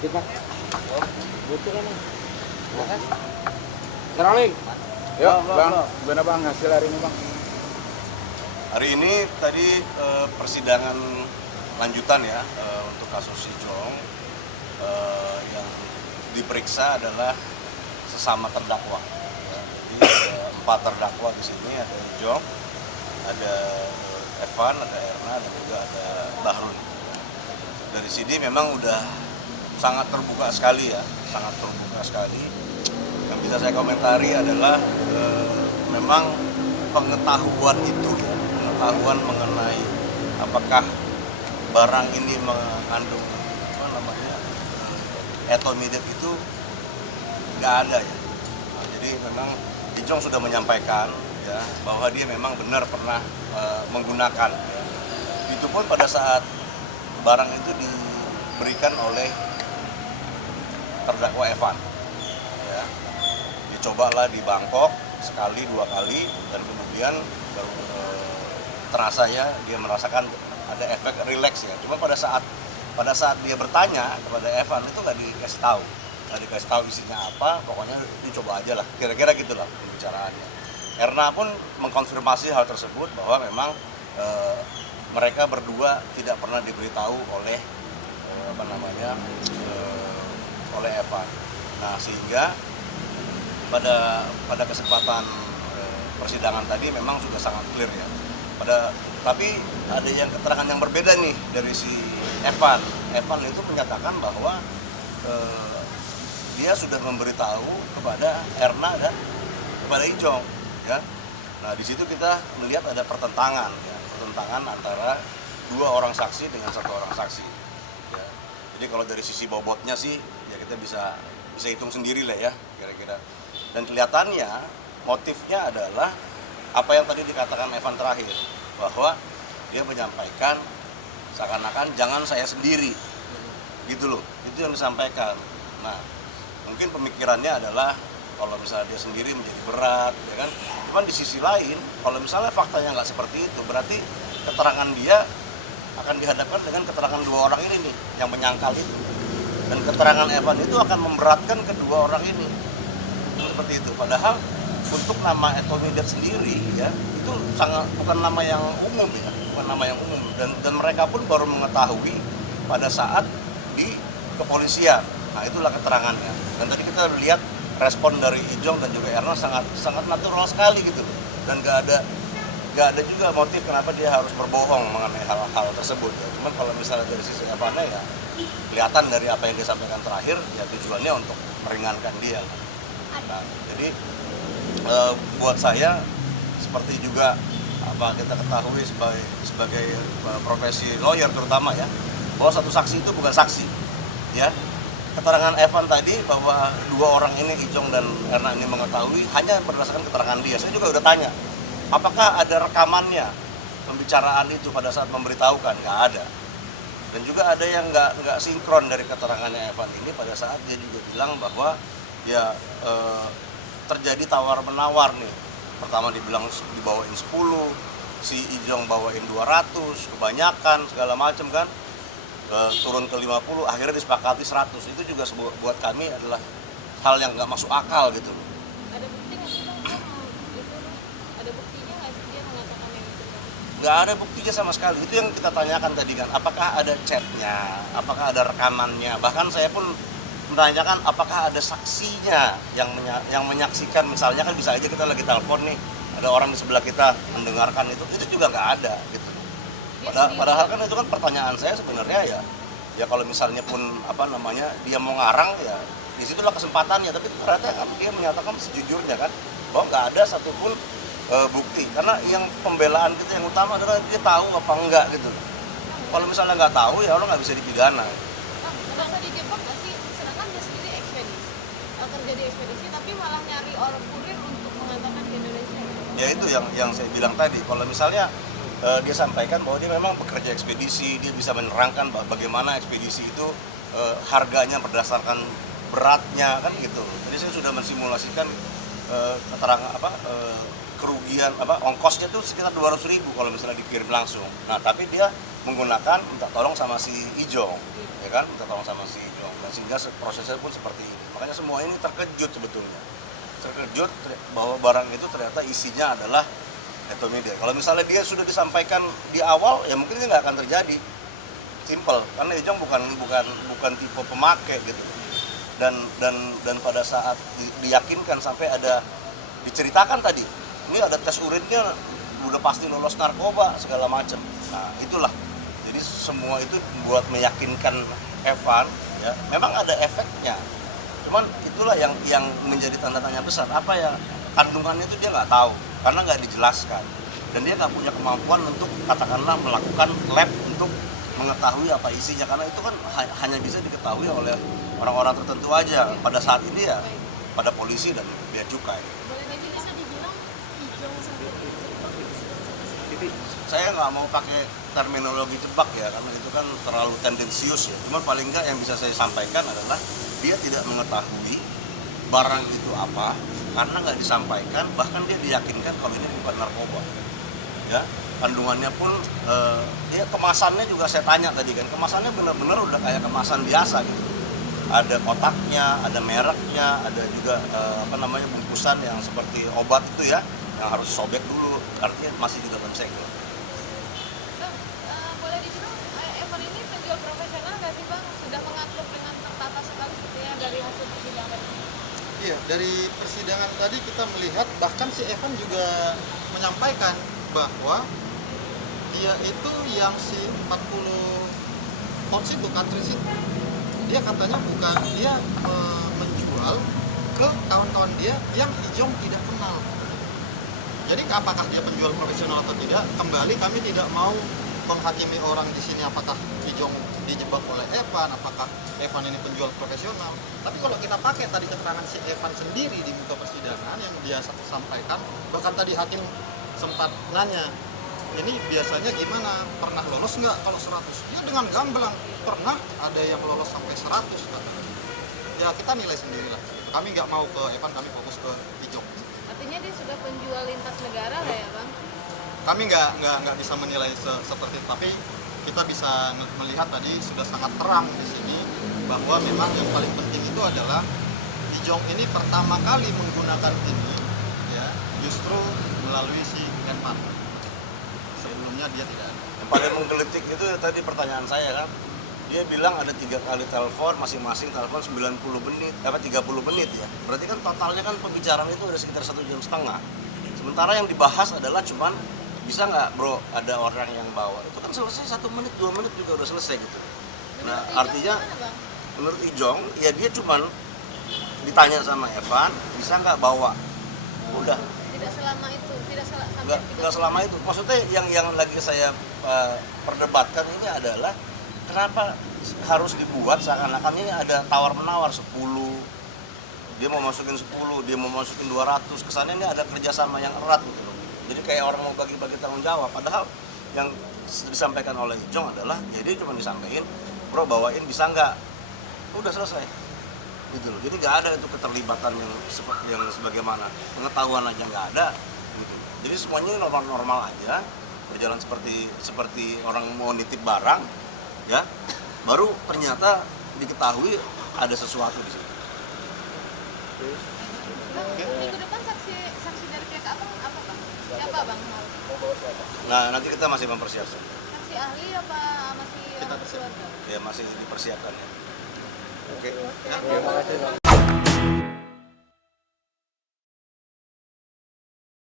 Dikit Pak. Butuh kan? Sekarang nih. Yuk Bang, gimana Bang hasil hari ini Bang? Hari ini tadi persidangan lanjutan ya untuk kasus Ijong yang diperiksa adalah sesama terdakwa. Ya, jadi ada 4 terdakwa di sini, ada Ijong, ada Evan, ada Erna, dan juga ada Bahrun. Dari sini memang udah sangat terbuka sekali ya, sangat terbuka sekali. Yang bisa saya komentari adalah memang pengetahuan itu ya, pengetahuan mengenai apakah barang ini mengandung ethylene itu nggak ada ya. Nah, jadi memang Ijong sudah menyampaikan ya bahwa dia memang benar pernah menggunakan. Ya. Itu pun pada saat barang itu diberikan oleh terdakwa Evan. Ya. Dicobalah di Bangkok sekali 2 kali dan kemudian baru terasa ya dia merasakan ada efek rileks ya. Cuma pada saat dia bertanya kepada Evan itu nggak dikasih tahu isinya apa, pokoknya dicoba aja lah, kira-kira gitulah pembicaraannya. Erna pun mengkonfirmasi hal tersebut bahwa memang mereka berdua tidak pernah diberitahu oleh oleh Evan. Nah sehingga pada kesempatan persidangan tadi memang sudah sangat clear ya. Tapi ada yang keterangan yang berbeda nih dari si Evan. Evan itu menyatakan bahwa dia sudah memberitahu kepada Erna dan kepada Ijong. Ya. Nah di situ kita melihat ada pertentangan antara 2 orang saksi dengan 1 orang saksi. Ya. Jadi kalau dari sisi bobotnya sih ya kita bisa hitung sendiri lah ya kira-kira. Dan kelihatannya motifnya adalah apa yang tadi dikatakan Evan terakhir, bahwa dia menyampaikan seakan-akan jangan saya sendiri gitu loh, itu yang disampaikan. Nah mungkin pemikirannya adalah kalau misalnya dia sendiri menjadi berat ya kan. Cuman di sisi lain kalau misalnya faktanya nggak seperti itu, berarti keterangan dia akan dihadapkan dengan keterangan 2 orang ini nih yang menyangkal itu, dan keterangan Evan itu akan memberatkan kedua orang ini seperti itu. Padahal untuk nama Ethylene sendiri ya itu bukan nama yang umum ya, bukan nama yang umum, dan mereka pun baru mengetahui pada saat di kepolisian. Nah itulah keterangannya. Dan tadi kita lihat respon dari Ijong dan juga Erna sangat natural sekali gitu, dan gak ada juga motif kenapa dia harus berbohong mengenai hal-hal tersebut ya. Cuman kalau misalnya dari sisi Evannya ya kelihatan dari apa yang dia sampaikan terakhir ya tujuannya untuk meringankan dia. Nah, jadi buat saya seperti juga apa kita ketahui sebagai profesi lawyer terutama ya, bahwa satu saksi itu bukan saksi ya. Keterangan Evan tadi bahwa 2 orang ini, Ijong dan Erna ini mengetahui hanya berdasarkan keterangan dia. Saya juga udah tanya apakah ada rekamannya pembicaraan itu pada saat memberitahukan, nggak ada. Dan juga ada yang nggak sinkron dari keterangannya Evan ini pada saat dia juga bilang bahwa ya terjadi tawar-menawar nih. Pertama dibilang dibawain 10, si Ijong bawain 200, kebanyakan segala macam kan. Turun ke 50, akhirnya disepakati 100. Itu juga buat kami adalah hal yang nggak masuk akal gitu. Ada bukti nggak sih Bang? Ada buktinya nggak sih dia mengatakan yang itu? Nggak ada buktinya sama sekali. Itu yang kita tanyakan tadi kan, apakah ada chatnya, apakah ada rekamannya. Bahkan saya pun menanyakan apakah ada saksinya yang menyaksikan. Misalnya kan bisa aja kita lagi telepon nih, ada orang di sebelah kita mendengarkan itu juga nggak ada gitu. Padahal kan itu kan pertanyaan saya sebenarnya ya kalau misalnya pun dia mau ngarang ya disitulah kesempatannya, tapi ternyata dia menyatakan sejujurnya kan bahwa nggak ada satupun bukti, karena yang pembelaan kita yang utama adalah dia tahu apa enggak gitu. Kalau misalnya nggak tahu ya orang nggak bisa dipidana. Merasa dijebak nggak sih? Sedangkan dia sendiri ekspedisi, kerja di ekspedisi tapi malah nyari orang kurir untuk mengantarkan ke Indonesia. Ya itu yang saya bilang tadi, kalau misalnya dia sampaikan bahwa dia memang bekerja ekspedisi, dia bisa menerangkan bagaimana ekspedisi itu harganya berdasarkan beratnya kan gitu. Jadi saya sudah mensimulasikan kerugian ongkosnya tuh sekitar 200.000 kalau misalnya dikirim langsung. Nah tapi dia menggunakan minta tolong sama si Ijong, ya kan, minta tolong sama si Ijong, dan sehingga prosesnya pun seperti ini. Makanya semua ini terkejut sebetulnya, terkejut bahwa barang itu ternyata isinya adalah etomedia. Kalau misalnya dia sudah disampaikan di awal, ya mungkin ini nggak akan terjadi. Simple, karena Ijong bukan tipe pemakai gitu. Dan pada saat diyakinkan sampai ada diceritakan tadi, ini ada tes urinnya udah pasti lolos narkoba segala macam. Nah itulah, jadi semua itu buat meyakinkan Evan, ya memang ada efeknya. Cuman itulah yang menjadi tanda tanya besar, apa ya kandungannya itu dia nggak tahu karena nggak dijelaskan, dan dia nggak punya kemampuan untuk katakanlah melakukan lab untuk mengetahui apa isinya, karena itu kan hanya bisa diketahui oleh orang-orang tertentu aja pada saat ini ya, pada polisi dan bea cukai. Boleh bisa dibilang Ijong sampai Saya nggak mau pakai terminologi jebak ya, karena itu kan terlalu tendensius ya. Cuma paling nggak yang bisa saya sampaikan adalah dia tidak mengetahui barang itu apa karena nggak disampaikan, bahkan dia diyakinkan kalau ini bukan narkoba. Ya, kandungannya pun ya kemasannya juga saya tanya tadi kan, kemasannya benar-benar udah kayak kemasan biasa gitu. Ada kotaknya, ada mereknya, ada juga bungkusan yang seperti obat itu ya, yang harus sobek dulu, artinya masih di dalam segel. Bang, boleh dibilang Evan ini penjual profesional nggak sih Bang? Sudah mengatur dengan tertata sekali sepertinya dari hasil persidangan. Iya, dari persidangan tadi kita melihat bahkan si Evan juga menyampaikan bahwa dia itu yang si 40 pounds itu cartridge itu, dia katanya bukan, dia menjual ke kawan-kawan dia yang Ijong tidak kenal. Jadi apakah dia penjual profesional atau tidak, kembali kami tidak mau menghakimi orang di sini apakah Ijong dijebak oleh Evan, apakah Evan ini penjual profesional. Tapi kalau kita pakai tadi keterangan si Evan sendiri di muka persidangan yang dia sampaikan, bahkan tadi hakim sempat nanya, ini biasanya gimana, pernah lolos nggak kalau 100? Dia dengan gamblang, pernah, ada yang lolos sampai 100 katanya. Ya kita nilai sendirilah. Kami nggak mau ke Evan, kami fokus ke Ijong. Artinya dia sudah penjual lintas negara lah ya Bang? Kami nggak bisa menilai seperti itu, tapi kita bisa melihat tadi sudah sangat terang di sini bahwa memang yang paling penting itu adalah Ijong ini pertama kali menggunakan ini ya justru melalui si Evan. Sebelumnya dia tidak ada. Yang paling menggelitik itu tadi pertanyaan saya kan, dia bilang ada 3 kali telepon, masing-masing telepon 90 menit, 30 menit ya. Berarti kan totalnya kan pembicaraan itu ada sekitar 1,5 jam. Sementara yang dibahas adalah cuman bisa nggak bro ada orang yang bawa, itu kan selesai 1 menit 2 menit juga udah selesai gitu. Nah artinya menurut Ijong ya dia cuman ditanya sama Evan bisa nggak bawa, udah. Tidak selama itu, Nggak selama itu. Maksudnya yang lagi saya perdebatkan ini adalah kenapa harus dibuat seakan-akan ini ada tawar-menawar 10, dia mau masukin 10, dia mau masukin 200, kesannya ini ada kerjasama yang erat gitu loh. Jadi kayak orang mau bagi-bagi tanggung jawab, padahal yang disampaikan oleh Ijong adalah ya dia cuma disampaikan, bro bawain bisa nggak, udah selesai gitu loh. Jadi nggak ada itu keterlibatan yang sebagaimana, pengetahuan aja nggak ada gitu. Jadi semuanya normal-normal aja, berjalan seperti orang mau nitip barang ya, baru ternyata diketahui ada sesuatu di situ. Bang, minggu depan saksi dari pihak abang apa Bang? Siapa Bang? Nah nanti kita masih mempersiapkan. Saksi ahli apa masih orang keluarga? Ya masih dipersiapkan ya. Oke. Terima kasih Bang.